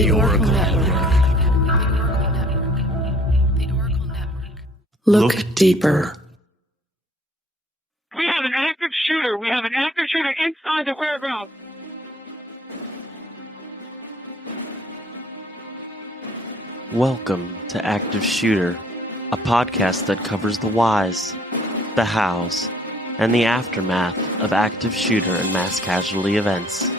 The Oracl Network. Look deeper. We have an active shooter. We have an active shooter inside the warehouse. Welcome to Active Shooter, a podcast that covers the whys, the hows, and the aftermath of active shooter and mass casualty events.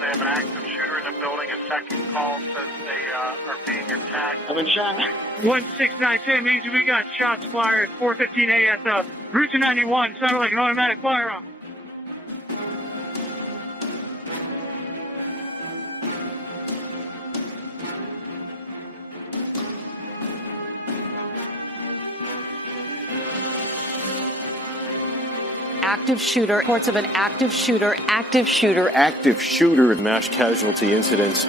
They have an active shooter in the building. A second call says they are being attacked. I've been shot. 1692 means we got shots fired. 4:15 AS. Route 91 sounded like an automatic firearm. Active shooter, reports of an active shooter, mass casualty incidents.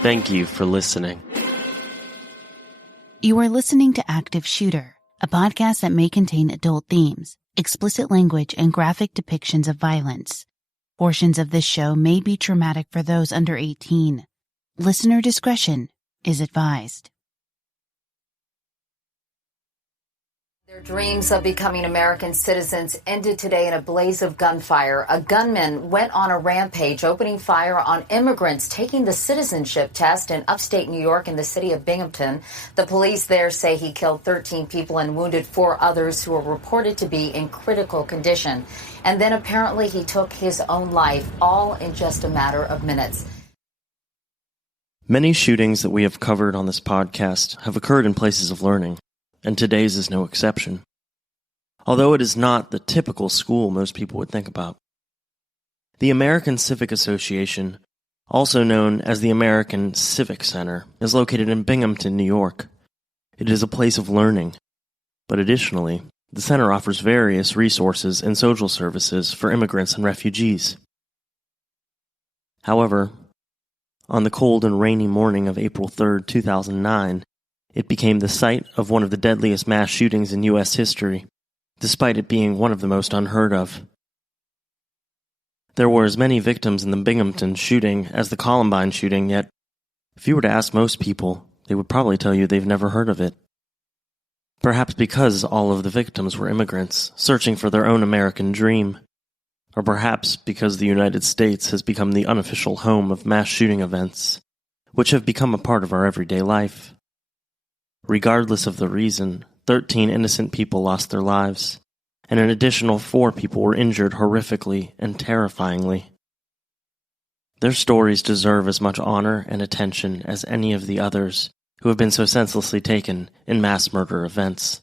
Thank you for listening. You are listening to Active Shooter, a podcast that may contain adult themes, explicit language, and graphic depictions of violence. Portions of this show may be traumatic for those under 18. Listener discretion is advised. Their dreams of becoming American citizens ended today in a blaze of gunfire. A gunman went on a rampage, opening fire on immigrants taking the citizenship test in upstate New York in the city of Binghamton. The police there say he killed 13 people and wounded 4 others who are reported to be in critical condition. And then apparently he took his own life, all in just a matter of minutes. Many shootings that we have covered on this podcast have occurred in places of learning, and today's is no exception. Although it is not the typical school most people would think about. The American Civic Association, also known as the American Civic Center, is located in Binghamton, New York. It is a place of learning, but additionally, the center offers various resources and social services for immigrants and refugees. However, on the cold and rainy morning of April 3rd, 2009, it became the site of one of the deadliest mass shootings in U.S. history, despite it being one of the most unheard of. There were as many victims in the Binghamton shooting as the Columbine shooting, yet if you were to ask most people, they would probably tell you they've never heard of it. Perhaps because all of the victims were immigrants searching for their own American dream, or perhaps because the United States has become the unofficial home of mass shooting events, which have become a part of our everyday life. Regardless of the reason, 13 innocent people lost their lives, and an additional 4 people were injured horrifically and terrifyingly. Their stories deserve as much honor and attention as any of the others who have been so senselessly taken in mass murder events,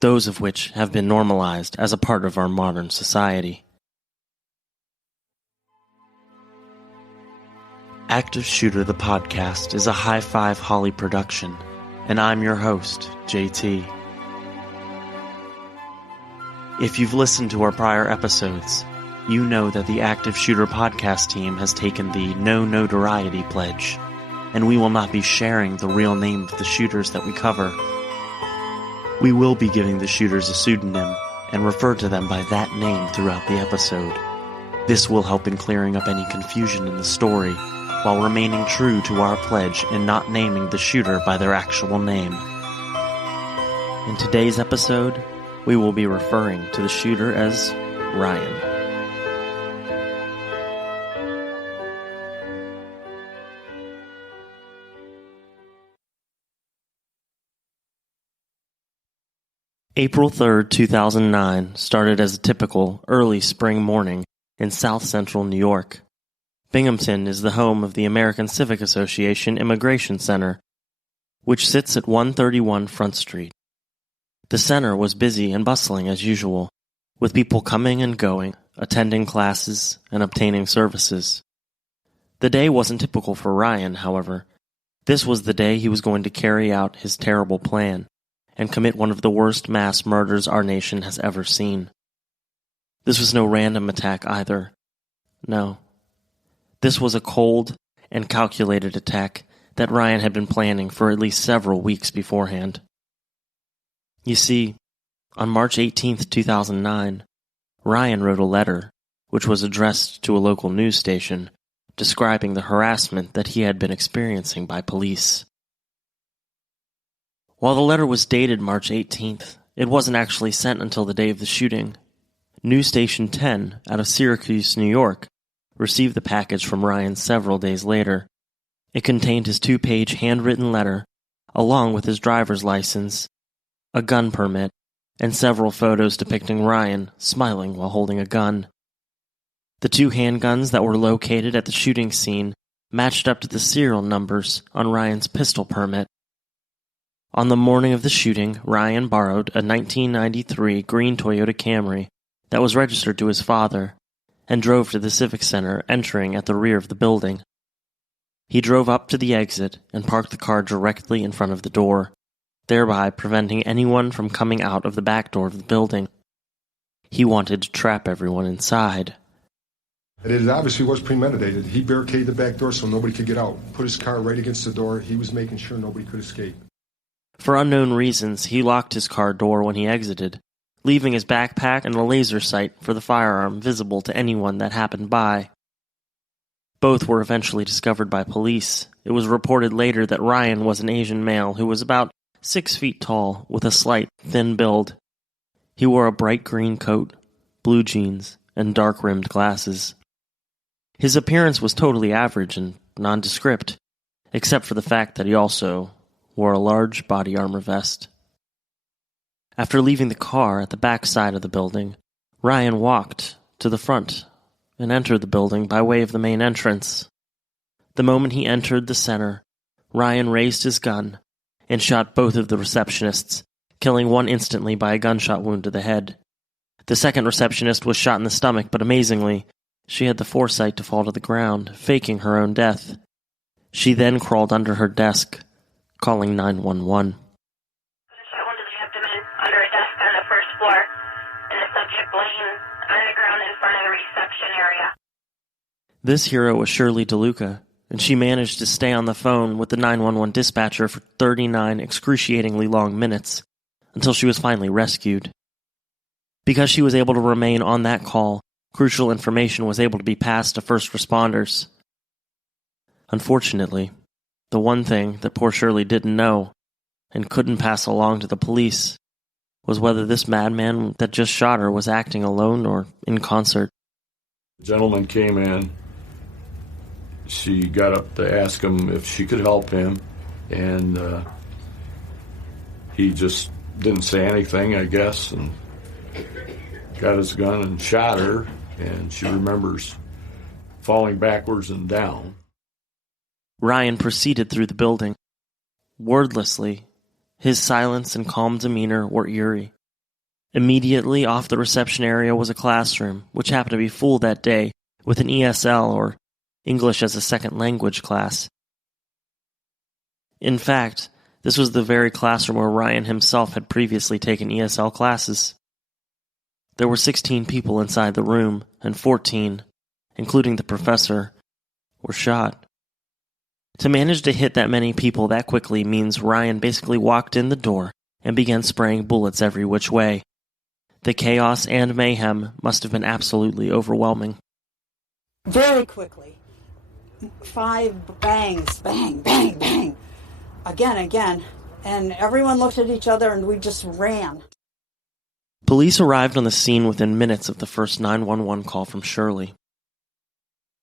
those of which have been normalized as a part of our modern society. Active Shooter the Podcast is a High Five Holly production, and I'm your host, JT. If you've listened to our prior episodes, you know that the Active Shooter podcast team has taken the No Notoriety pledge, and we will not be sharing the real name of the shooters that we cover. We will be giving the shooters a pseudonym and refer to them by that name throughout the episode. This will help in clearing up any confusion in the story, while remaining true to our pledge and not naming the shooter by their actual name. In today's episode, we will be referring to the shooter as Ryan. April 3rd, 2009 started as a typical early spring morning in South Central New York. Binghamton is the home of the American Civic Association Immigration Center, which sits at 131 Front Street. The center was busy and bustling as usual, with people coming and going, attending classes, and obtaining services. The day wasn't typical for Ryan, however. This was the day he was going to carry out his terrible plan and commit one of the worst mass murders our nation has ever seen. This was no random attack either. No. This was a cold and calculated attack that Ryan had been planning for at least several weeks beforehand. You see, on March 18th, 2009, Ryan wrote a letter which was addressed to a local news station, describing the harassment that he had been experiencing by police. While the letter was dated March 18th, it wasn't actually sent until the day of the shooting. News Station 10, out of Syracuse, New York, received the package from Ryan several days later. It contained his 2-page handwritten letter, along with his driver's license, a gun permit, and several photos depicting Ryan smiling while holding a gun. The 2 handguns that were located at the shooting scene matched up to the serial numbers on Ryan's pistol permit. On the morning of the shooting, Ryan borrowed a 1993 green Toyota Camry that was registered to his father and drove to the Civic Center, entering at the rear of the building. He drove up to the exit and parked the car directly in front of the door, thereby preventing anyone from coming out of the back door of the building. He wanted to trap everyone inside. It obviously was premeditated. He barricaded the back door so nobody could get out, put his car right against the door. He was making sure nobody could escape. For unknown reasons, he locked his car door when he exited, leaving his backpack and a laser sight for the firearm visible to anyone that happened by. Both were eventually discovered by police. It was reported later that Ryan was an Asian male who was about 6 feet tall with a slight, thin build. He wore a bright green coat, blue jeans, and dark-rimmed glasses. His appearance was totally average and nondescript, except for the fact that he also wore a large body armor vest. After leaving the car at the back side of the building, Ryan walked to the front and entered the building by way of the main entrance. The moment he entered the center, Ryan raised his gun and shot both of the receptionists, killing one instantly by a gunshot wound to the head. The second receptionist was shot in the stomach, but amazingly, she had the foresight to fall to the ground, faking her own death. She then crawled under her desk, calling 911. Shot wound to the abdomen under a desk on the first floor, and the subject laying on the ground in front of the reception area. This hero was Shirley DeLuca, and she managed to stay on the phone with the 911 dispatcher for 39 excruciatingly long minutes, until she was finally rescued. Because she was able to remain on that call, crucial information was able to be passed to first responders. Unfortunately, the one thing that poor Shirley didn't know, and couldn't pass along to the police, was whether this madman that just shot her was acting alone or in concert. The gentleman came in. She got up to ask him if she could help him, and he just didn't say anything, I guess, and got his gun and shot her, and she remembers falling backwards and down. Ryan proceeded through the building. Wordlessly, his silence and calm demeanor were eerie. Immediately off the reception area was a classroom, which happened to be full that day with an ESL, or English as a Second Language class. In fact, this was the very classroom where Ryan himself had previously taken ESL classes. There were 16 people inside the room, and 14, including the professor, were shot. To manage to hit that many people that quickly means Ryan basically walked in the door and began spraying bullets every which way. The chaos and mayhem must have been absolutely overwhelming. Very quickly, 5 bangs, bang, bang, bang, again, and everyone looked at each other and we just ran. Police arrived on the scene within minutes of the first 911 call from Shirley.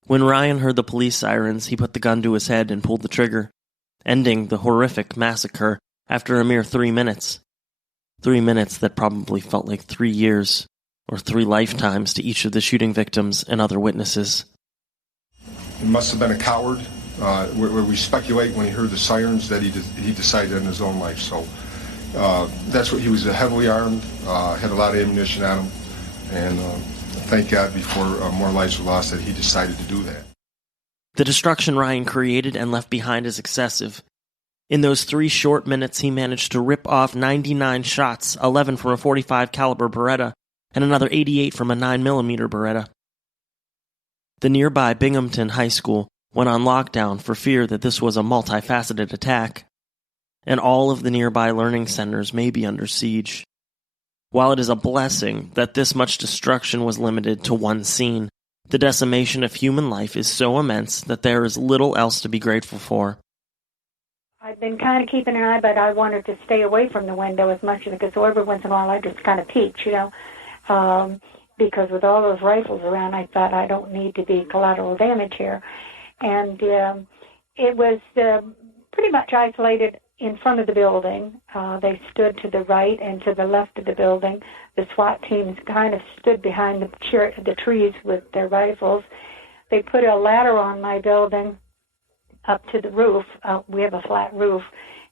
When Ryan heard the police sirens, he put the gun to his head and pulled the trigger, ending the horrific massacre after a mere 3 minutes. 3 minutes that probably felt like 3 years, or 3 lifetimes to each of the shooting victims and other witnesses. He must have been a coward, where we speculate when he heard the sirens that he decided on his own life. So that's what he was, heavily armed, had a lot of ammunition on him, and thank God before more lives were lost that he decided to do that. The destruction Ryan created and left behind is excessive. In those 3 short minutes, he managed to rip off 99 shots, 11 from a .45 caliber Beretta, and another 88 from a 9mm Beretta. The nearby Binghamton High School went on lockdown for fear that this was a multifaceted attack, and all of the nearby learning centers may be under siege. While it is a blessing that this much destruction was limited to one scene, The decimation of human life is so immense that there is little else to be grateful for. I've been kind of keeping an eye, but I wanted to stay away from the window as much as I could. So every once in a while I just kind of peeked, because with all those rifles around, I thought I don't need to be collateral damage here. And it was pretty much isolated in front of the building. They stood to the right and to the left of the building. The SWAT teams kind of stood behind the trees with their rifles. They put a ladder on my building up to the roof. We have a flat roof,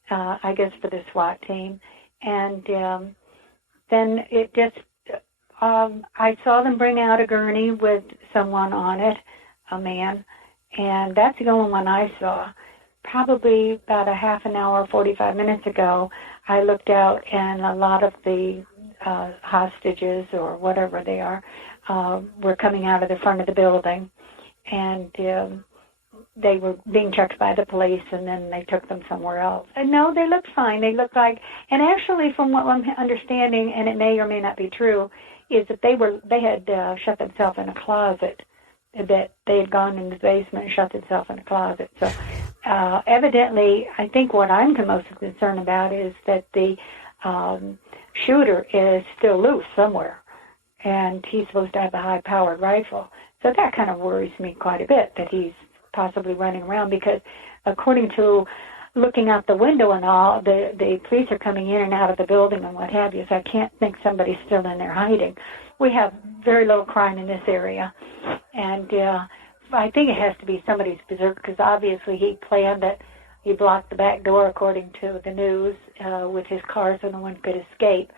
I guess, for the SWAT team. And then it just, I saw them bring out a gurney with someone on it, a man, and that's the only one I saw. Probably about a half an hour, 45 minutes ago, I looked out, and a lot of the hostages, or whatever they are, were coming out of the front of the building. And they were being checked by the police, and then they took them somewhere else. And no, they looked fine. They looked like, and actually from what I'm understanding, and it may or may not be true, is that they had shut themselves in a closet, that they had gone in the basement and shut themselves in a closet. So evidently, I think what I'm most concerned about is that the shooter is still loose somewhere, and he's supposed to have a high-powered rifle. So that kind of worries me quite a bit, that he's possibly running around, because according to looking out the window and all, the police are coming in and out of the building and what have you, so I can't think somebody's still in there hiding. We have very low crime in this area, and I think it has to be somebody's berserk, because obviously he planned it. He blocked the back door, according to the news, with his car so no one could escape.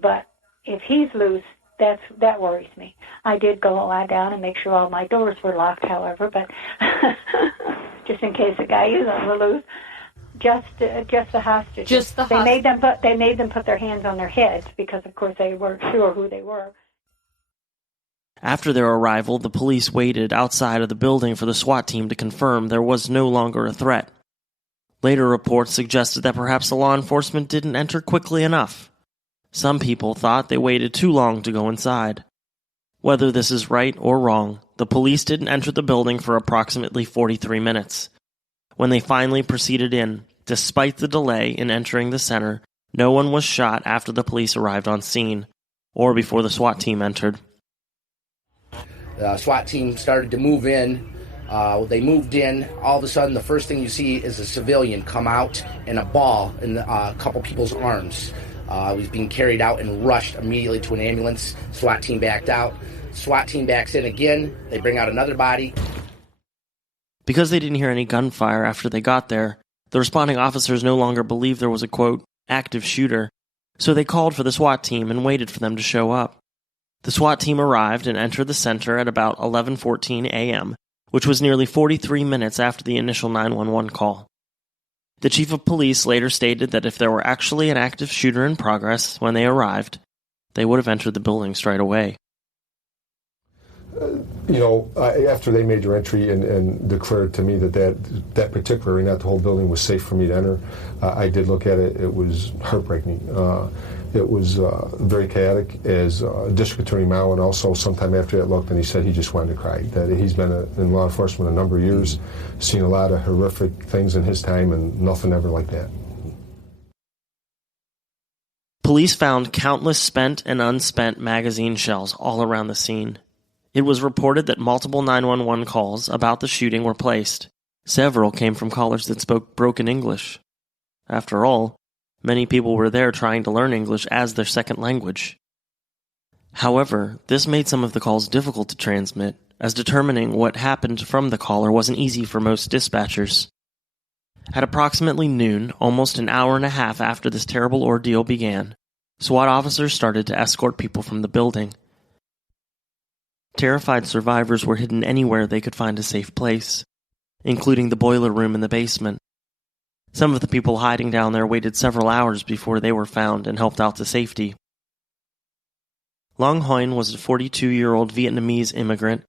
But if he's loose, that worries me. I did go lie down and make sure all my doors were locked, however, but just in case the guy is on the loose. Just the hostages. Just the hostages. They made them put their hands on their heads, because of course they weren't sure who they were. After their arrival, the police waited outside of the building for the SWAT team to confirm there was no longer a threat. Later reports suggested that perhaps the law enforcement didn't enter quickly enough. Some people thought they waited too long to go inside. Whether this is right or wrong, the police didn't enter the building for approximately 43 minutes. When they finally proceeded in, despite the delay in entering the center, no one was shot after the police arrived on scene, or before the SWAT team entered. The SWAT team started to move in. They moved in. All of a sudden, the first thing you see is a civilian come out in a ball in a couple people's arms. He was being carried out and rushed immediately to an ambulance. SWAT team backed out. SWAT team backs in again. They bring out another body. Because they didn't hear any gunfire after they got there, the responding officers no longer believed there was a, quote, active shooter, so they called for the SWAT team and waited for them to show up. The SWAT team arrived and entered the center at about 11:14 a.m., which was nearly 43 minutes after the initial 911 call. The chief of police later stated that if there were actually an active shooter in progress when they arrived, they would have entered the building straight away. After they made their entry and declared to me that particular area, not the whole building, was safe for me to enter, I did look at it. It was heartbreaking. It was very chaotic, as District Attorney Mallon also sometime after that looked, and he said he just wanted to cry. That he's been in law enforcement a number of years, seen a lot of horrific things in his time, and nothing ever like that. Police found countless spent and unspent magazine shells all around the scene. It was reported that multiple 911 calls about the shooting were placed. Several came from callers that spoke broken English. After all, many people were there trying to learn English as their second language. However, this made some of the calls difficult to transmit, as determining what happened from the caller wasn't easy for most dispatchers. At approximately noon, almost an hour and a half after this terrible ordeal began, SWAT officers started to escort people from the building. Terrified survivors were hidden anywhere they could find a safe place, including the boiler room in the basement. Some of the people hiding down there waited several hours before they were found and helped out to safety. Long Hoyen was a 42-year-old Vietnamese immigrant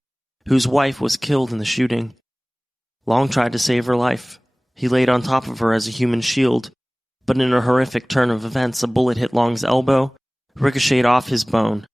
whose wife was killed in the shooting. Long tried to save her life. He laid on top of her as a human shield, but in a horrific turn of events, a bullet hit Long's elbow, ricocheted off his bone,